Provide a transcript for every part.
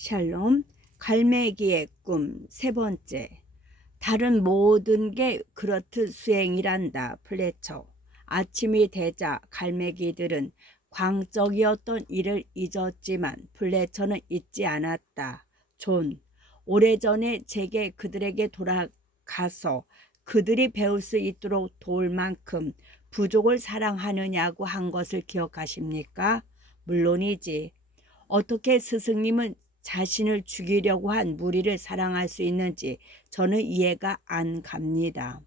샬롬, 갈매기의 꿈 세 번째. 다른 모든 게 그렇듯 수행이란다. 플래처. 아침이 되자 갈매기들은 광적이었던 일을 잊었지만 플래처는 잊지 않았다. 존, 오래전에 제게 그들에게 돌아가서 그들이 배울 수 있도록 도울 만큼 부족을 사랑하느냐고 한 것을 기억하십니까? 물론이지. 어떻게 스승님은 자신을 죽이려고 한 무리를 사랑할 수 있는지 저는 이해가 안 갑니다.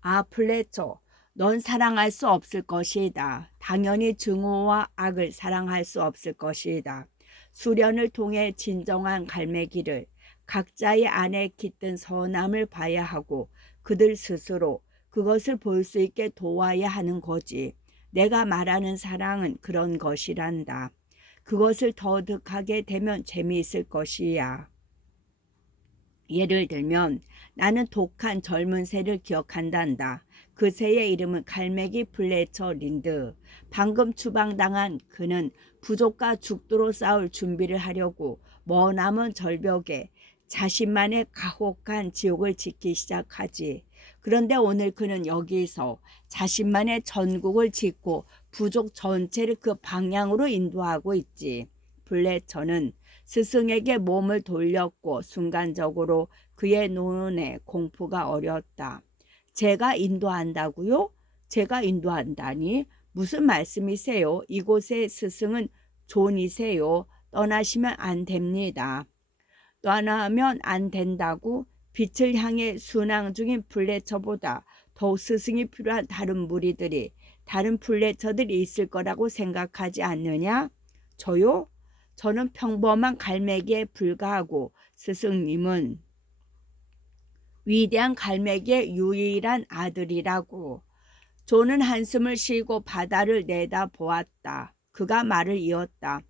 아, 플래처, 넌 사랑할 수 없을 것이다. 당연히 증오와 악을 사랑할 수 없을 것이다. 수련을 통해 진정한 갈매기를 각자의 안에 깃든 선함을 봐야 하고 그들 스스로 그것을 볼 수 있게 도와야 하는 거지. 내가 말하는 사랑은 그런 것이란다. 그것을 더득하게 되면 재미있을 것이야. 예를 들면 나는 독한 젊은 새를 기억한단다. 그 새의 이름은 갈매기 플래처 린드. 방금 추방당한 그는 부족과 죽도록 싸울 준비를 하려고 머나먼 절벽에 자신만의 가혹한 지옥을 짓기 시작하지. 그런데 오늘 그는 여기서 자신만의 전국을 짓고 부족 전체를 그 방향으로 인도하고 있지. 플래처는 스승에게 몸을 돌렸고 순간적으로 그의 눈에 공포가 어렸다. 제가 인도한다고요? 제가 인도한다니? 무슨 말씀이세요? 이곳의 스승은 존이세요. 떠나시면 안 됩니다. 떠나면 안 된다고? 빛을 향해 순항 중인 플래처보다 더욱 스승이 필요한 다른 무리들이, 다른 플래처들이 있을 거라고 생각하지 않느냐? 저요? 저는 평범한 갈매기에 불과하고 스승님은 위대한 갈매기의 유일한 아들이라고. 존은 한숨을 쉬고 바다를 내다보았다. 그가 말을 이었다.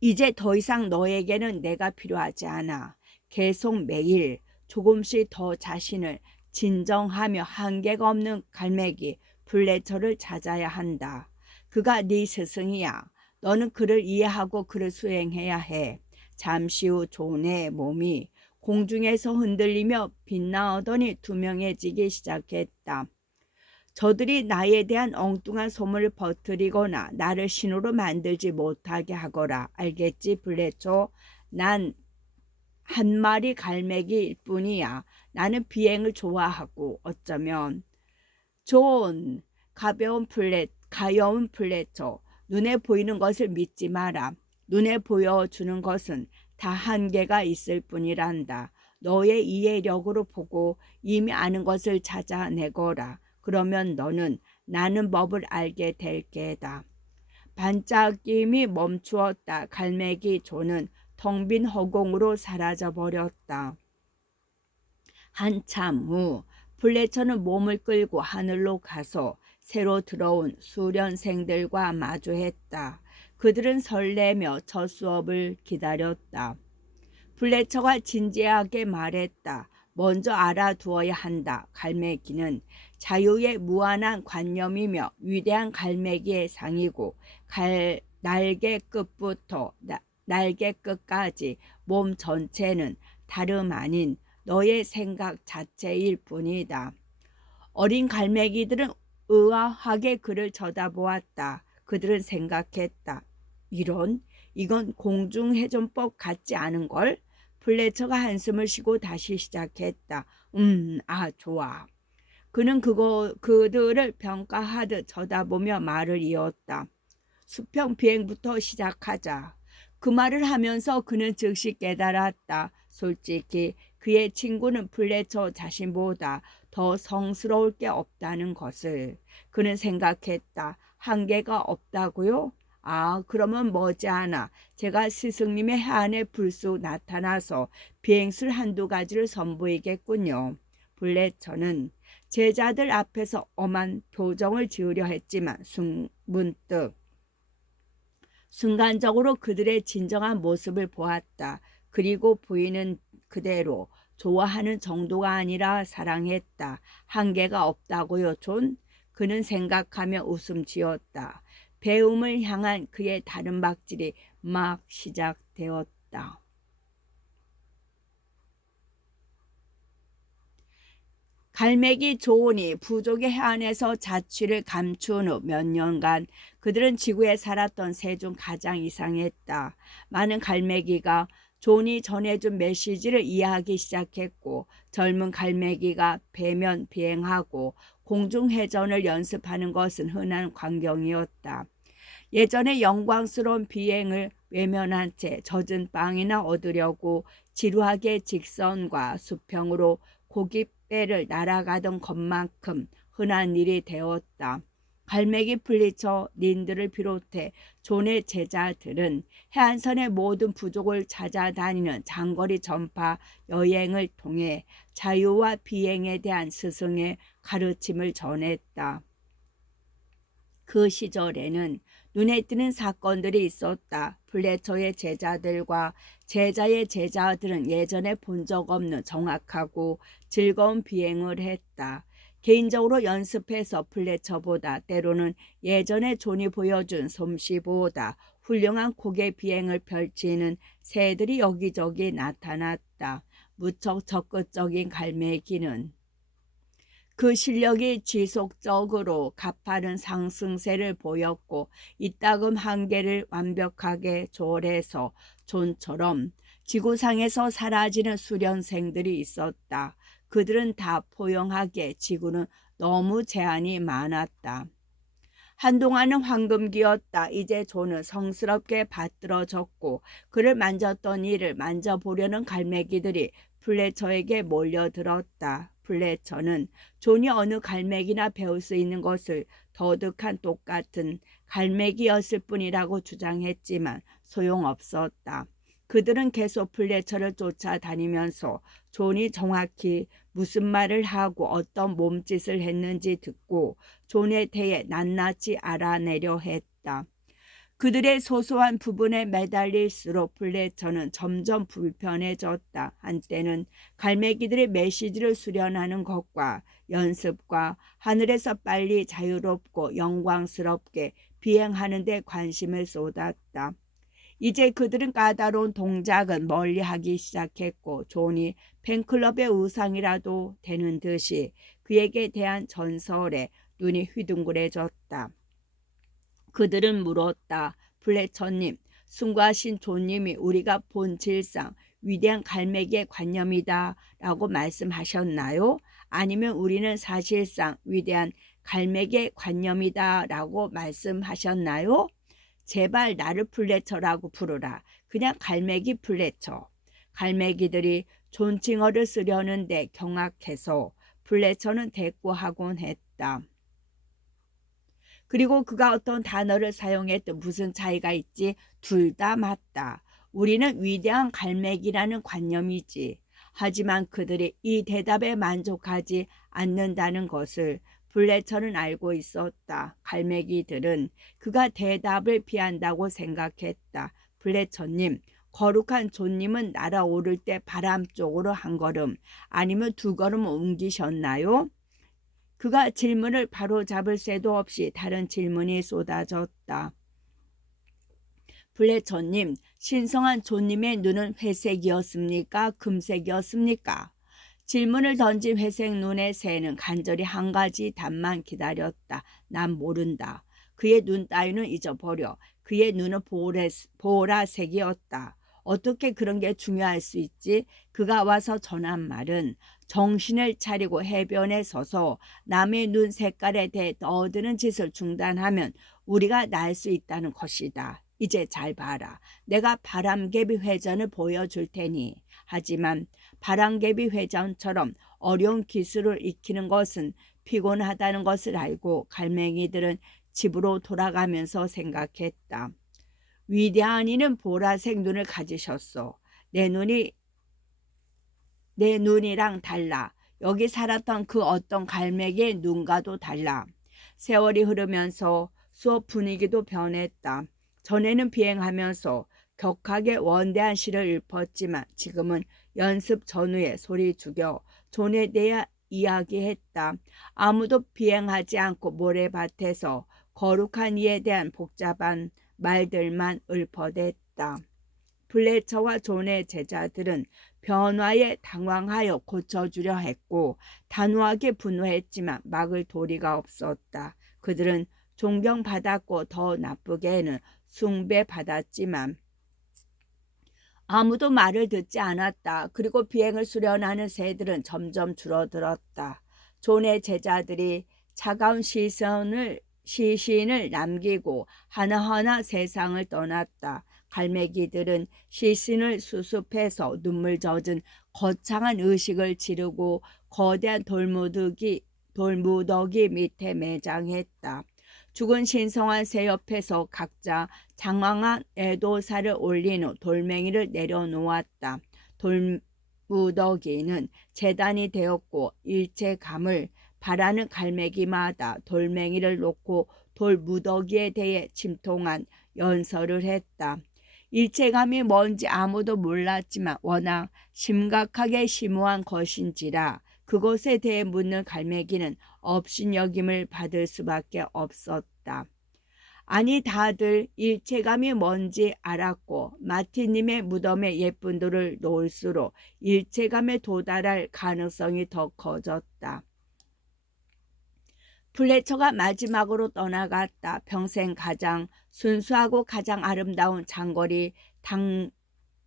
이제 더 이상 너에게는 내가 필요하지 않아. 계속 매일 조금씩 더 자신을 진정하며 한계가 없는 갈매기 플래처를 찾아야 한다. 그가 네 스승이야. 너는 그를 이해하고 그를 수행해야 해. 잠시 후 존의 몸이 공중에서 흔들리며 빛나오더니 투명해지기 시작했다. 저들이 나에 대한 엉뚱한 소문을 퍼뜨리거나 나를 신호로 만들지 못하게 하거라. 알겠지, 플래처? 난 한 마리 갈매기일 뿐이야. 나는 비행을 좋아하고 어쩌면. 존, 가여운 플래처. 눈에 보이는 것을 믿지 마라. 눈에 보여주는 것은 다 한계가 있을 뿐이란다. 너의 이해력으로 보고 이미 아는 것을 찾아내거라. 그러면 너는 나는 법을 알게 될 게다. 반짝임이 멈추었다. 갈매기 존은 텅 빈 허공으로 사라져버렸다. 한참 후 플래처는 몸을 끌고 하늘로 가서 새로 들어온 수련생들과 마주했다. 그들은 설레며 첫 수업을 기다렸다. 플래처가 진지하게 말했다. 먼저 알아두어야 한다. 갈매기는 자유의 무한한 관념이며 위대한 갈매기의 상이고 날개 끝부터 날개 끝까지 몸 전체는 다름 아닌 너의 생각 자체일 뿐이다. 어린 갈매기들은 의아하게 그를 쳐다보았다. 그들은 생각했다. 이건 공중회전법 같지 않은걸? 플래처가 한숨을 쉬고 다시 시작했다. 좋아. 그는 그들을 평가하듯 쳐다보며 말을 이었다. 수평 비행부터 시작하자. 그 말을 하면서 그는 즉시 깨달았다. 솔직히 그의 친구는 플래처 자신보다 더 성스러울 게 없다는 것을. 그는 생각했다. 한계가 없다고요? 그러면 머지않아 제가 스승님의 해안에 불쑥 나타나서 비행술 한두 가지를 선보이겠군요. 블레처는 제자들 앞에서 엄한 표정을 지으려 했지만 문득 순간적으로 그들의 진정한 모습을 보았다. 그리고 보이는 그대로 좋아하는 정도가 아니라 사랑했다. 한계가 없다고요, 존? 그는 생각하며 웃음 지었다. 배움을 향한 그의 다른 박질이 막 시작되었다. 있었다. 갈매기 조온이 부족의 해안에서 자취를 감춘 후 몇 년간 그들은 지구에 살았던 새 중 가장 이상했다. 많은 갈매기가 존이 전해준 메시지를 이해하기 시작했고 젊은 갈매기가 배면 비행하고 공중회전을 연습하는 것은 흔한 광경이었다. 예전에 영광스러운 비행을 외면한 채 젖은 빵이나 얻으려고 지루하게 직선과 수평으로 고깃배를 날아가던 것만큼 흔한 일이 되었다. 갈매기 플리처 린드를 비롯해 존의 제자들은 해안선의 모든 부족을 찾아다니는 장거리 전파 여행을 통해 자유와 비행에 대한 스승의 가르침을 전했다. 그 시절에는 눈에 띄는 사건들이 있었다. 플래처의 제자들과 제자의 제자들은 예전에 본 적 없는 정확하고 즐거운 비행을 했다. 개인적으로 연습해서 플래처보다 때로는 예전에 존이 보여준 솜씨보다 훌륭한 고개 비행을 펼치는 새들이 여기저기 나타났다. 무척 적극적인 갈매기는 그 실력이 지속적으로 가파른 상승세를 보였고 이따금 한계를 완벽하게 초월해서 존처럼 지구상에서 사라지는 수련생들이 있었다. 그들은 다 포용하기에 지구는 너무 제한이 많았다. 한동안은 황금기였다. 이제 존은 성스럽게 받들어졌고 그를 만졌던 이를 만져보려는 갈매기들이 플래처에게 몰려들었다. 플래처는 존이 어느 갈매기나 배울 수 있는 것을 더득한 똑같은 갈매기였을 뿐이라고 주장했지만 소용없었다. 그들은 계속 플래처를 쫓아다니면서 존이 정확히 무슨 말을 하고 어떤 몸짓을 했는지 듣고 존에 대해 낱낱이 알아내려 했다. 그들의 소소한 부분에 매달릴수록 플래처는 점점 불편해졌다. 한때는 갈매기들의 메시지를 수련하는 것과 연습과 하늘에서 빨리 자유롭고 영광스럽게 비행하는 데 관심을 쏟았다. 이제 그들은 까다로운 동작은 멀리하기 시작했고 존이 팬클럽의 우상이라도 되는 듯이 그에게 대한 전설에 눈이 휘둥그레졌다. 그들은 물었다. 플래처님, 숭고하신 존님이 우리가 본 질상 위대한 갈매기의 관념이다 라고 말씀하셨나요? 아니면 우리는 사실상 위대한 갈매기의 관념이다 라고 말씀하셨나요? 제발 나를 플래처라고 부르라. 그냥 갈매기 플래처. 갈매기들이 존칭어를 쓰려는데 경악해서 플래처는 대꾸하곤 했다. 그리고 그가 어떤 단어를 사용했든 무슨 차이가 있지? 둘 다 맞다. 우리는 위대한 갈매기라는 관념이지. 하지만 그들이 이 대답에 만족하지 않는다는 것을 블레처는 알고 있었다. 갈매기들은 그가 대답을 피한다고 생각했다. 블레처님, 거룩한 존님은 날아오를 때 바람 쪽으로 한 걸음 아니면 두 걸음 옮기셨나요? 그가 질문을 바로잡을 새도 없이 다른 질문이 쏟아졌다. 블레처님, 신성한 존님의 눈은 회색이었습니까? 금색이었습니까? 질문을 던진 회색 눈의 새는 간절히 한 가지 답만 기다렸다. 난 모른다. 그의 눈 따위는 잊어버려. 그의 눈은 보라색이었다. 어떻게 그런 게 중요할 수 있지? 그가 와서 전한 말은 정신을 차리고 해변에 서서 남의 눈 색깔에 대해 떠드는 짓을 중단하면 우리가 날 수 있다는 것이다. 이제 잘 봐라. 내가 바람개비 회전을 보여줄 테니. 하지만 바람개비 회전처럼 어려운 기술을 익히는 것은 피곤하다는 것을 알고 갈매기들은 집으로 돌아가면서 생각했다. 위대한 이는 보라색 눈을 가지셨어. 내 눈이랑 달라. 여기 살았던 그 어떤 갈매기의 눈과도 달라. 세월이 흐르면서 수업 분위기도 변했다. 전에는 비행하면서 격하게 원대한 시를 읊었지만 지금은 연습 전후에 소리 죽여 존에 대해 이야기했다. 아무도 비행하지 않고 모래밭에서 거룩한 이에 대한 복잡한 말들만 읊어댔다. 블레처와 존의 제자들은 변화에 당황하여 고쳐주려 했고 단호하게 분노했지만 막을 도리가 없었다. 그들은 존경받았고 더 나쁘게는 숭배받았지만 아무도 말을 듣지 않았다. 그리고 비행을 수련하는 새들은 점점 줄어들었다. 존의 제자들이 차가운 시신을 남기고 하나하나 세상을 떠났다. 갈매기들은 시신을 수습해서 눈물 젖은 거창한 의식을 지르고 거대한 돌무더기 밑에 매장했다. 죽은 신성한 새 옆에서 각자 장황한 애도사를 올린 후 돌멩이를 내려놓았다. 돌무더기는 재단이 되었고 일체감을 바라는 갈매기마다 돌멩이를 놓고 돌무더기에 대해 침통한 연설을 했다. 일체감이 뭔지 아무도 몰랐지만 워낙 심각하게 심오한 것인지라 그것에 대해 묻는 갈매기는 업신여김을 받을 수밖에 없었다. 아니 다들 일체감이 뭔지 알았고 마티님의 무덤에 예쁜 돌을 놓을수록 일체감에 도달할 가능성이 더 커졌다. 플래처가 마지막으로 떠나갔다. 평생 가장 순수하고 가장 아름다운 장거리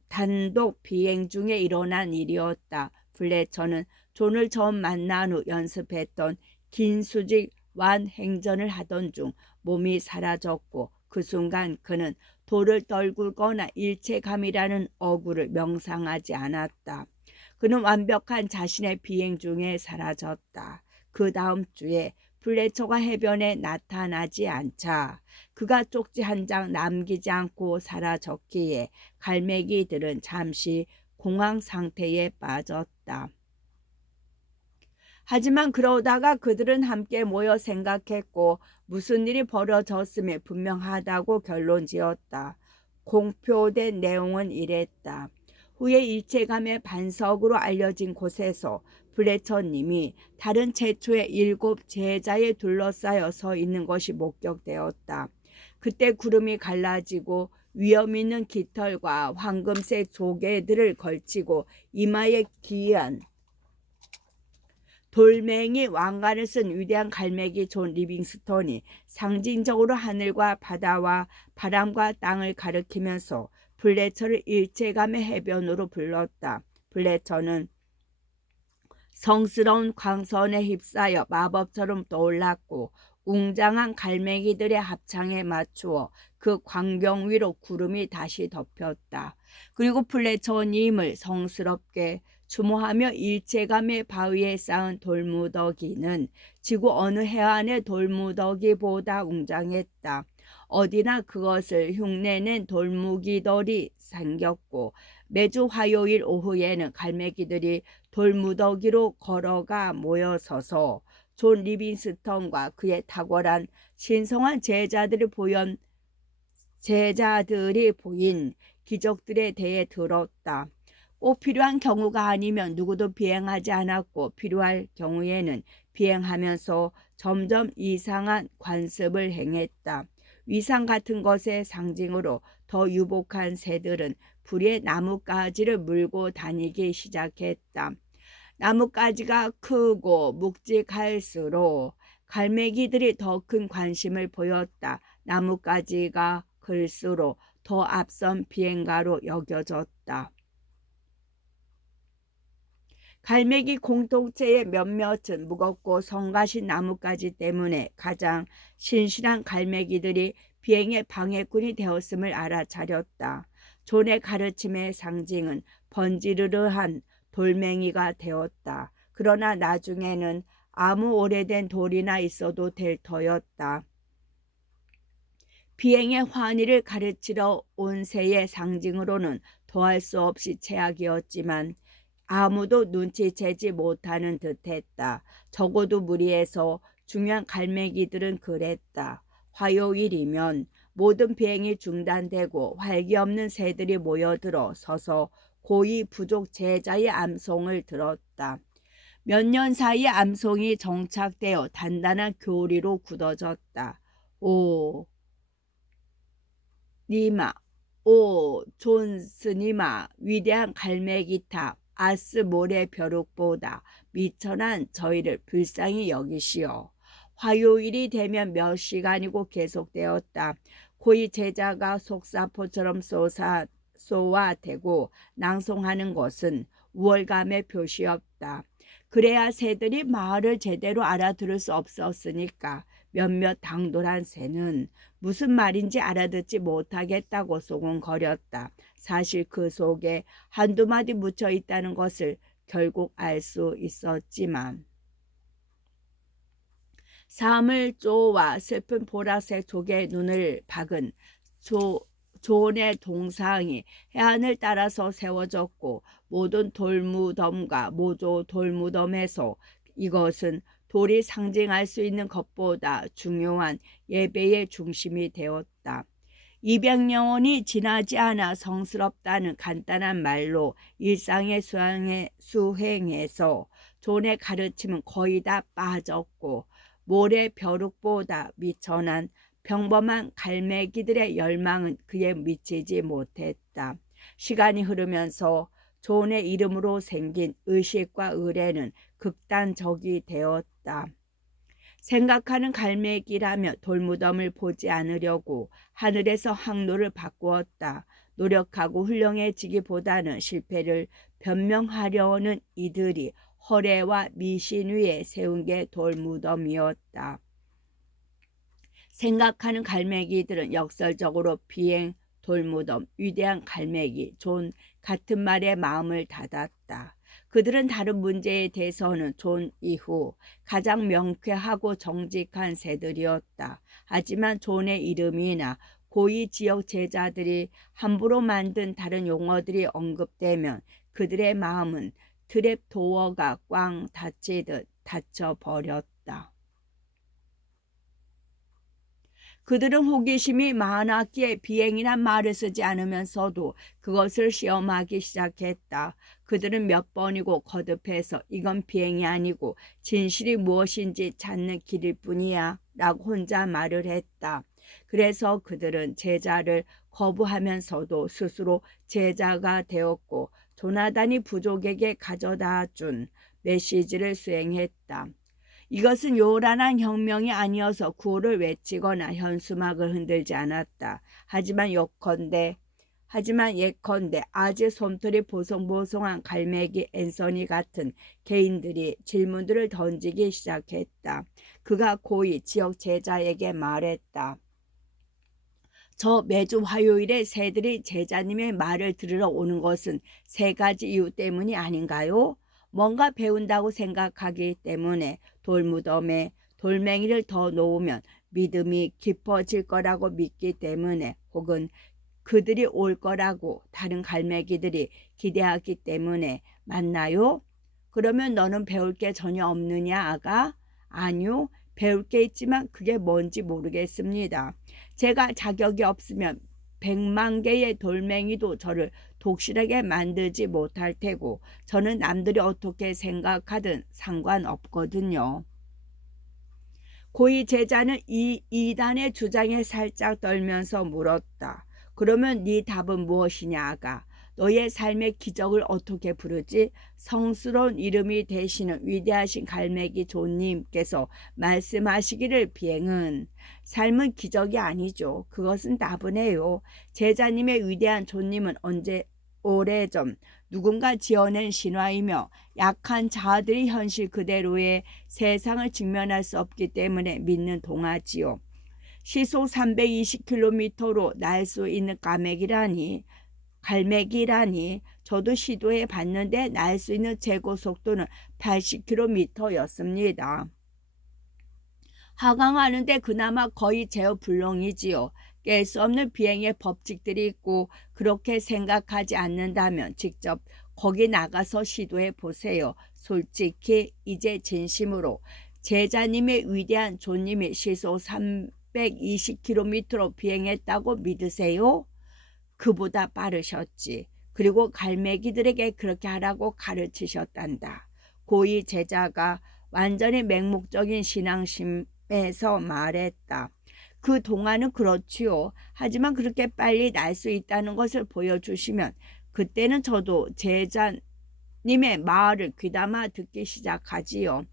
단독 비행 중에 일어난 일이었다. 플래처는 존을 처음 만난 후 연습했던 긴 수직 완행전을 하던 중 몸이 사라졌고 그 순간 그는 돌을 떨구거나 일체감이라는 어구를 명상하지 않았다. 그는 완벽한 자신의 비행 중에 사라졌다. 그 다음 주에 플래처가 해변에 나타나지 않자 그가 쪽지 한 장 남기지 않고 사라졌기에 갈매기들은 잠시 공황 상태에 빠졌다. 하지만 그러다가 그들은 함께 모여 생각했고 무슨 일이 벌어졌음에 분명하다고 결론지었다. 공표된 내용은 이랬다. 후에 일체감의 반석으로 알려진 곳에서 플래처님이 다른 최초의 7 제자에 둘러싸여 서 있는 것이 목격되었다. 그때 구름이 갈라지고 위험 있는 깃털과 황금색 조개들을 걸치고 이마에 귀한 돌멩이 왕관을 쓴 위대한 갈매기 존 리빙스턴이 상징적으로 하늘과 바다와 바람과 땅을 가리키면서 플래처를 일체감의 해변으로 불렀다. 플래처는 성스러운 광선에 휩싸여 마법처럼 떠올랐고 웅장한 갈매기들의 합창에 맞추어 그 광경 위로 구름이 다시 덮였다. 그리고 플래처님을 성스럽게 추모하며 일체감의 바위에 쌓은 돌무더기는 지구 어느 해안의 돌무더기보다 웅장했다. 어디나 그것을 흉내낸 돌무기들이 생겼고 매주 화요일 오후에는 갈매기들이 돌무더기로 걸어가 모여서서 존 리빙스턴과 그의 탁월한 신성한 제자들이 보인 기적들에 대해 들었다. 꼭 필요한 경우가 아니면 누구도 비행하지 않았고 필요할 경우에는 비행하면서 점점 이상한 관습을 행했다. 위상 같은 것의 상징으로 더 유복한 새들은 불의 나뭇가지를 물고 다니기 시작했다. 나뭇가지가 크고 묵직할수록 갈매기들이 더 큰 관심을 보였다. 나뭇가지가 클수록 더 앞선 비행가로 여겨졌다. 갈매기 공동체의 몇몇은 무겁고 성가신 나뭇가지 때문에 가장 신실한 갈매기들이 비행의 방해꾼이 되었음을 알아차렸다. 존의 가르침의 상징은 번지르르한 돌멩이가 되었다. 그러나 나중에는 아무 오래된 돌이나 있어도 될 터였다. 비행의 환희를 가르치러 온 새의 상징으로는 더할 수 없이 최악이었지만 아무도 눈치채지 못하는 듯했다. 적어도 무리해서 중요한 갈매기들은 그랬다. 화요일이면 모든 비행이 중단되고 활기 없는 새들이 모여들어 서서 고이 부족 제자의 암송을 들었다. 몇 년 사이에 암송이 정착되어 단단한 교리로 굳어졌다. 오, 니마, 오 존스님아, 위대한 갈매기탑 아스 모래 벼룩보다 미천한 저희를 불쌍히 여기시오. 화요일이 되면 몇 시간이고 계속되었다. 고이 제자가 속사포처럼 쏘아대고 낭송하는 것은 우월감의 표시였다. 그래야 새들이 마을을 제대로 알아들을 수 없었으니까 몇몇 당돌한 새는 무슨 말인지 알아듣지 못하겠다고 소곤거렸다. 사실 그 속에 한두 마디 묻혀 있다는 것을 결국 알 수 있었지만 삶을 쪼와 슬픈 보라색 조개 눈을 박은 존의 동상이 해안을 따라서 세워졌고 모든 돌무덤과 모조 돌무덤에서 이것은 돌이 상징할 수 있는 것보다 중요한 예배의 중심이 되었다. 200년이 지나지 않아 성스럽다는 간단한 말로 일상의 수행에서 존의 가르침은 거의 다 빠졌고 모래 벼룩보다 미천한 평범한 갈매기들의 열망은 그에 미치지 못했다. 시간이 흐르면서 존의 이름으로 생긴 의식과 의례는 극단적이 되었다. 생각하는 갈매기라며 돌무덤을 보지 않으려고 하늘에서 항로를 바꾸었다. 노력하고 훌륭해지기보다는 실패를 변명하려는 이들이 허례와 미신 위에 세운 게 돌무덤이었다. 생각하는 갈매기들은 역설적으로 비행, 돌무덤, 위대한 갈매기, 존 같은 말에 마음을 닫았다. 그들은 다른 문제에 대해서는 존 이후 가장 명쾌하고 정직한 새들이었다. 하지만 존의 이름이나 고위 지역 제자들이 함부로 만든 다른 용어들이 언급되면 그들의 마음은 트랩도어가 꽝 닫히듯 닫혀버렸다. 그들은 호기심이 많았기에 비행이란 말을 쓰지 않으면서도 그것을 시험하기 시작했다. 그들은 몇 번이고 거듭해서 이건 비행이 아니고 진실이 무엇인지 찾는 길일 뿐이야 라고 혼자 말을 했다. 그래서 그들은 제자를 거부하면서도 스스로 제자가 되었고 조나단이 부족에게 가져다 준 메시지를 수행했다. 이것은 요란한 혁명이 아니어서 구호를 외치거나 현수막을 흔들지 않았다. 하지만 예컨대 아주 솜털이 보송보송한 갈매기 앤서니 같은 개인들이 질문들을 던지기 시작했다. 그가 고이 지역 제자에게 말했다. 저 매주 화요일에 새들이 제자님의 말을 들으러 오는 것은 세 가지 이유 때문이 아닌가요? 뭔가 배운다고 생각하기 때문에, 돌무덤에 돌멩이를 더 놓으면 믿음이 깊어질 거라고 믿기 때문에, 혹은 그들이 올 거라고 다른 갈매기들이 기대하기 때문에 맞나요? 그러면 너는 배울 게 전혀 없느냐, 아가? 아니요, 배울 게 있지만 그게 뭔지 모르겠습니다. 제가 자격이 없으면 100만 개의 돌멩이도 저를 독실하게 만들지 못할 테고 저는 남들이 어떻게 생각하든 상관없거든요. 고위 제자는 이 이단의 주장에 살짝 떨면서 물었다. 그러면 네 답은 무엇이냐, 아가? 너의 삶의 기적을 어떻게 부르지? 성스러운 이름이 되시는 위대하신 갈매기 존님께서 말씀하시기를 비행은 삶은 기적이 아니죠. 그것은 나분해요. 제자님의 위대한 존님은 오래전 누군가 지어낸 신화이며 약한 자아들이 현실 그대로의 세상을 직면할 수 없기 때문에 믿는 동화지요. 시속 320km로 날 수 있는 갈매기라니 저도 시도해 봤는데 날 수 있는 최고 속도는 80km였습니다. 하강하는데 그나마 거의 제어불능이지요. 깰 수 없는 비행의 법칙들이 있고 그렇게 생각하지 않는다면 직접 거기 나가서 시도해 보세요. 솔직히 이제 진심으로 제자님의 위대한 존님이 시속 320km로 비행했다고 믿으세요? 그보다 빠르셨지. 그리고 갈매기들에게 그렇게 하라고 가르치셨단다. 고이 제자가 완전히 맹목적인 신앙심에서 말했다. 그 동안은 그렇지요. 하지만 그렇게 빨리 날 수 있다는 것을 보여주시면 그때는 저도 제자님의 말을 귀담아 듣기 시작하지요.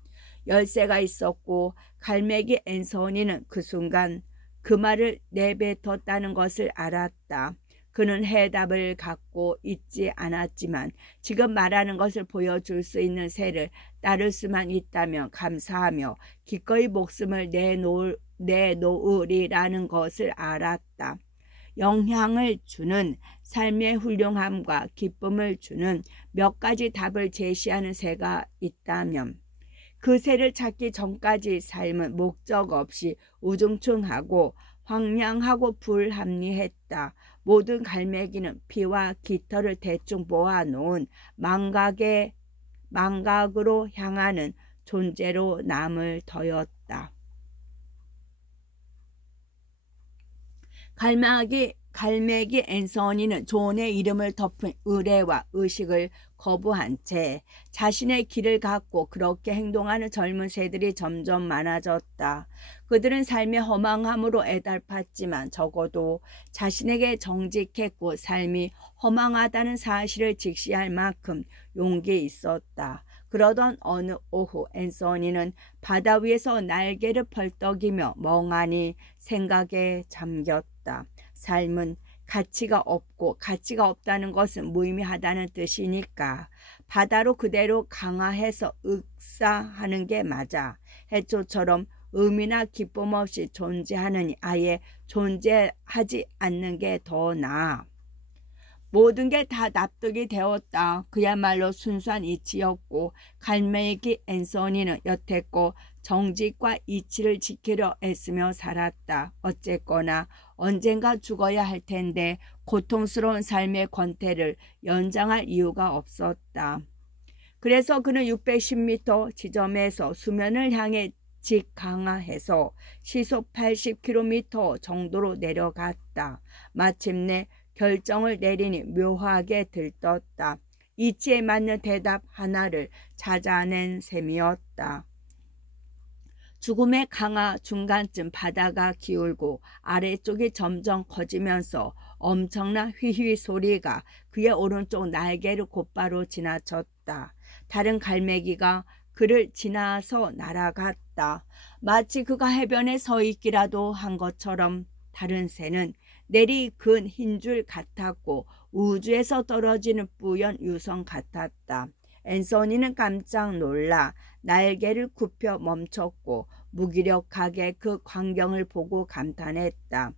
열쇠가 있었고 갈매기 앤서니는 그 순간 그 말을 내뱉었다는 것을 알았다. 그는 해답을 갖고 있지 않았지만 지금 말하는 것을 보여줄 수 있는 새를 따를 수만 있다면 감사하며 기꺼이 목숨을 내놓으리라는 것을 알았다. 영향을 주는 삶의 훌륭함과 기쁨을 주는 몇 가지 답을 제시하는 새가 있다면 그 새를 찾기 전까지 삶은 목적 없이 우중충하고 황량하고 불합리했다. 모든 갈매기는 피와 깃털을 대충 모아놓은 망각으로 향하는 존재로 남을 터였다. 갈매기 앤서니는 존의 이름을 덮은 의례와 의식을 거부한 채 자신의 길을 갖고 그렇게 행동하는 젊은 새들이 점점 많아졌다. 그들은 삶의 허망함으로 애달팠지만 적어도 자신에게 정직했고 삶이 허망하다는 사실을 직시할 만큼 용기 있었다. 그러던 어느 오후 앤서니는 바다 위에서 날개를 펄떡이며 멍하니 생각에 잠겼다. 삶은 가치가 없고 가치가 없다는 것은 무의미하다는 뜻이니까 바다로 그대로 강화해서 윽사하는 게 맞아. 해초처럼 의미나 기쁨 없이 존재하느니 아예 존재하지 않는 게 더 나아. 모든 게 다 납득이 되었다. 그야말로 순수한 이치였고 갈매기 앤서니는 여태껏 정직과 이치를 지키려 애쓰며 살았다. 어쨌거나 언젠가 죽어야 할 텐데 고통스러운 삶의 권태를 연장할 이유가 없었다. 그래서 그는 610m 지점에서 수면을 향해 직강하해서 시속 80km 정도로 내려갔다. 마침내 결정을 내리니 묘하게 들떴다. 이치에 맞는 대답 하나를 찾아낸 셈이었다. 죽음의 강화 중간쯤 바다가 기울고 아래쪽이 점점 커지면서 엄청난 휘휘 소리가 그의 오른쪽 날개를 곧바로 지나쳤다. 다른 갈매기가 그를 지나서 날아갔다. 마치 그가 해변에 서 있기라도 한 것처럼. 다른 새는 내리근 흰 줄 같았고 우주에서 떨어지는 뿌연 유성 같았다. 앤서니는 깜짝 놀라 날개를 굽혀 멈췄고 무기력하게 그 광경을 보고 감탄했다.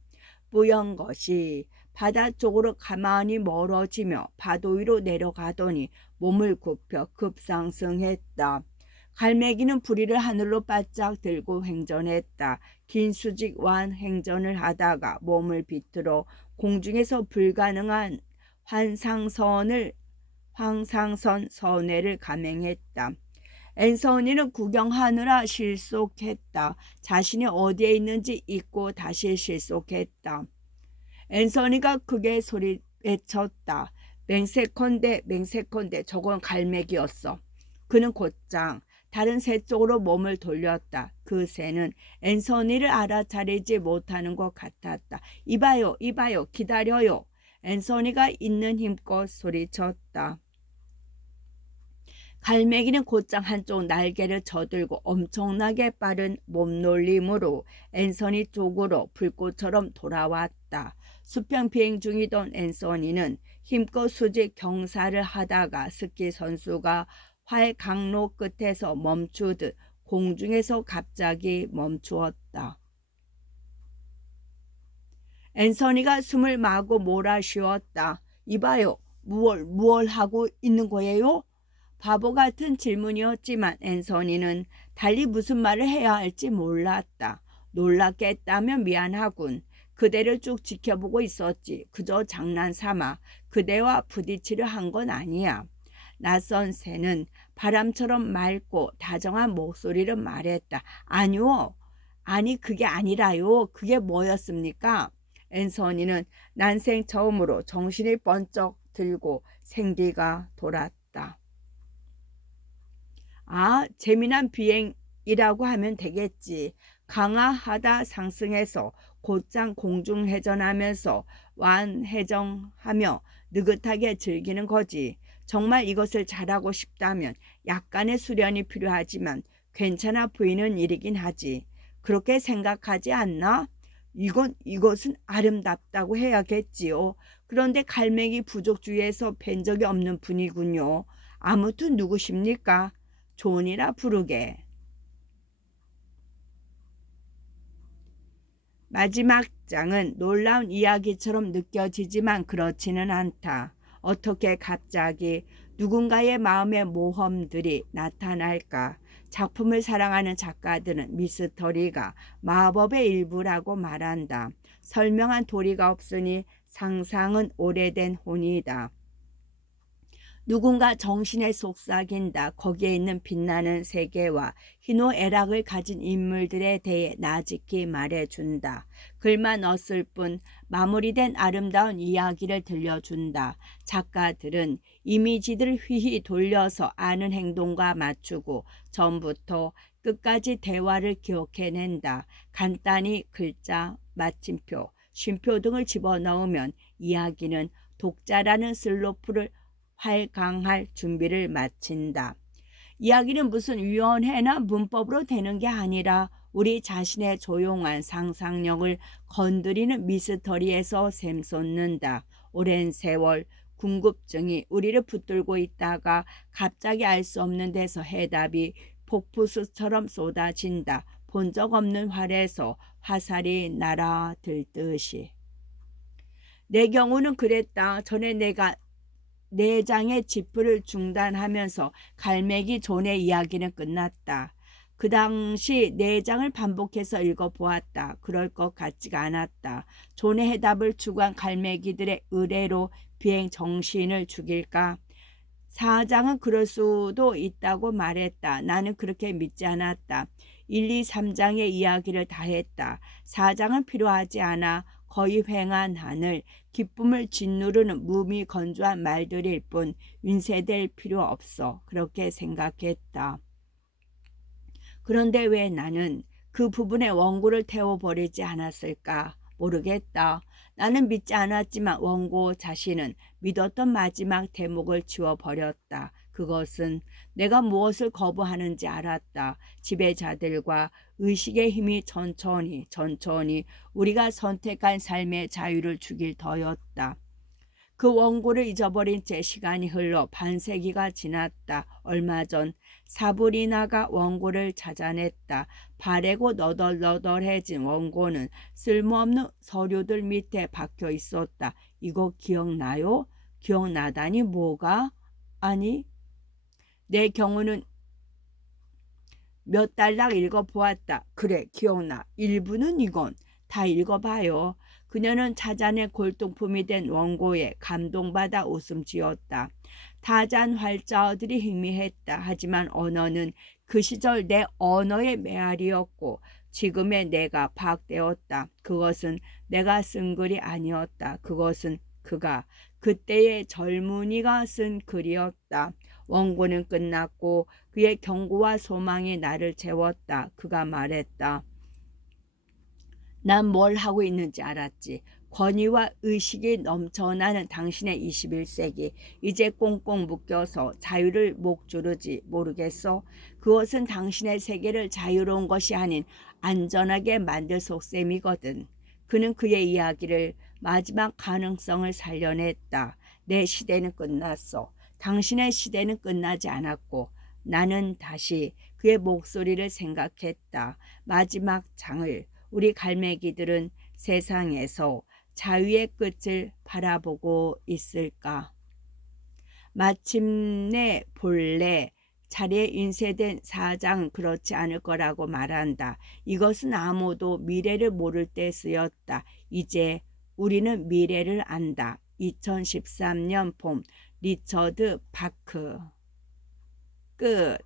뿌연 것이 바다 쪽으로 가만히 멀어지며 파도 위로 내려가더니 몸을 굽혀 급상승했다. 갈매기는 부리를 하늘로 바짝 들고 횡전했다. 긴 수직 완 횡전을 하다가 몸을 비틀어 공중에서 불가능한 황상선 선회를 감행했다. 앤서니는 구경하느라 실속했다. 자신이 어디에 있는지 잊고 다시 실속했다. 앤서니가 크게 소리 외쳤다. 맹세컨대 저건 갈매기였어. 그는 곧장 다른 새 쪽으로 몸을 돌렸다. 그 새는 앤서니를 알아차리지 못하는 것 같았다. 이봐요, 기다려요. 앤서니가 있는 힘껏 소리쳤다. 갈매기는 곧장 한쪽 날개를 저들고 엄청나게 빠른 몸놀림으로 앤서니 쪽으로 불꽃처럼 돌아왔다. 수평 비행 중이던 앤서니는 힘껏 수직 경사를 하다가 스키 선수가 활 강로 끝에서 멈추듯 공중에서 갑자기 멈추었다. 앤서니가 숨을 마구 몰아쉬었다. 이봐요, 무얼 하고 있는 거예요? 바보 같은 질문이었지만 앤서니는 달리 무슨 말을 해야 할지 몰랐다. 놀랍게 했다면 미안하군. 그대를 쭉 지켜보고 있었지. 그저 장난삼아 그대와 부딪히려 한 건 아니야. 낯선 새는 바람처럼 맑고 다정한 목소리로 말했다. 아니요. 아니 그게 아니라요. 그게 뭐였습니까? 앤서니는 난생 처음으로 정신이 번쩍 들고 생기가 돌았다. 아, 재미난 비행이라고 하면 되겠지. 강화하다 상승해서 곧장 공중회전하면서 완회전하며 느긋하게 즐기는 거지. 정말 이것을 잘하고 싶다면 약간의 수련이 필요하지만 괜찮아 보이는 일이긴 하지. 그렇게 생각하지 않나? 이것은 아름답다고 해야겠지요. 그런데 갈매기 부족주의에서 뵌 적이 없는 분이군요. 아무튼 누구십니까? 존이라 부르게. 마지막 장은 놀라운 이야기처럼 느껴지지만 그렇지는 않다. 어떻게 갑자기 누군가의 마음의 모험들이 나타날까? 작품을 사랑하는 작가들은 미스터리가 마법의 일부라고 말한다. 설명한 도리가 없으니 상상은 오래된 혼이다. 누군가 정신에 속삭인다. 거기에 있는 빛나는 세계와 희노애락을 가진 인물들에 대해 나직히 말해준다. 글만 넣었을 뿐 마무리된 아름다운 이야기를 들려준다. 작가들은 이미지들을 휘휘 돌려서 아는 행동과 맞추고 처음부터 끝까지 대화를 기억해낸다. 간단히 글자, 마침표, 쉼표 등을 집어넣으면 이야기는 독자라는 슬로프를 활강할 준비를 마친다. 이야기는 무슨 위원회나 문법으로 되는 게 아니라 우리 자신의 조용한 상상력을 건드리는 미스터리에서 샘솟는다. 오랜 세월 궁금증이 우리를 붙들고 있다가 갑자기 알 수 없는 데서 해답이 폭포수처럼 쏟아진다. 본 적 없는 활에서 화살이 날아들듯이. 내 경우는 그랬다. 전에 내가 내장의 지프를 중단하면서 갈매기 존의 이야기는 끝났다. 그 당시 내장을 반복해서 읽어보았다. 그럴 것 같지가 않았다. 존의 해답을 추구한 갈매기들의 의뢰로 비행 정신을 죽일까? 사장은 그럴 수도 있다고 말했다. 나는 그렇게 믿지 않았다. 1, 2, 3장의 이야기를 다 했다. 4장은 필요하지 않아. 거의 휑한 하늘, 기쁨을 짓누르는 무미건조한 말들일 뿐 윤세될 필요 없어. 그렇게 생각했다. 그런데 왜 나는 그 부분에 원고를 태워버리지 않았을까? 모르겠다. 나는 믿지 않았지만 원고 자신은 믿었던 마지막 대목을 지워버렸다. 그것은 내가 무엇을 거부하는지 알았다. 지배자들과 의식의 힘이 천천히 우리가 선택한 삶의 자유를 주길 터였다. 그 원고를 잊어버린 채 시간이 흘러 반세기가 지났다. 얼마 전 사브리나가 원고를 찾아냈다. 바래고 너덜너덜해진 원고는 쓸모없는 서류들 밑에 박혀 있었다. 이거 기억나요? 기억나다니 뭐가? 아니, 내 경우는 몇 달락 읽어보았다. 그래, 기억나. 일부는 이건. 다 읽어봐요. 그녀는 찾아낸 골동품이 된 원고에 감동받아 웃음 지었다. 타잔 활자어들이 희미했다. 하지만 언어는 그 시절 내 언어의 메아리였고 지금의 내가 파악되었다. 그것은 내가 쓴 글이 아니었다. 그것은 그가 그때의 젊은이가 쓴 글이었다. 원고는 끝났고 그의 경고와 소망이 나를 채웠다. 그가 말했다. 난 뭘 하고 있는지 알았지. 권위와 의식이 넘쳐나는 당신의 21세기. 이제 꽁꽁 묶여서 자유를 목조르지 모르겠어? 그것은 당신의 세계를 자유로운 것이 아닌 안전하게 만들 속셈이거든. 그는 그의 이야기를 마지막 가능성을 살려냈다. 내 시대는 끝났어. 당신의 시대는 끝나지 않았고 나는 다시 그의 목소리를 생각했다. 마지막 장을 우리 갈매기들은 세상에서 자유의 끝을 바라보고 있을까? 마침내 본래 자리에 인쇄된 사장 그렇지 않을 거라고 말한다. 이것은 아무도 미래를 모를 때 쓰였다. 이제 우리는 미래를 안다. 2013년 봄 리처드 파크. 끝.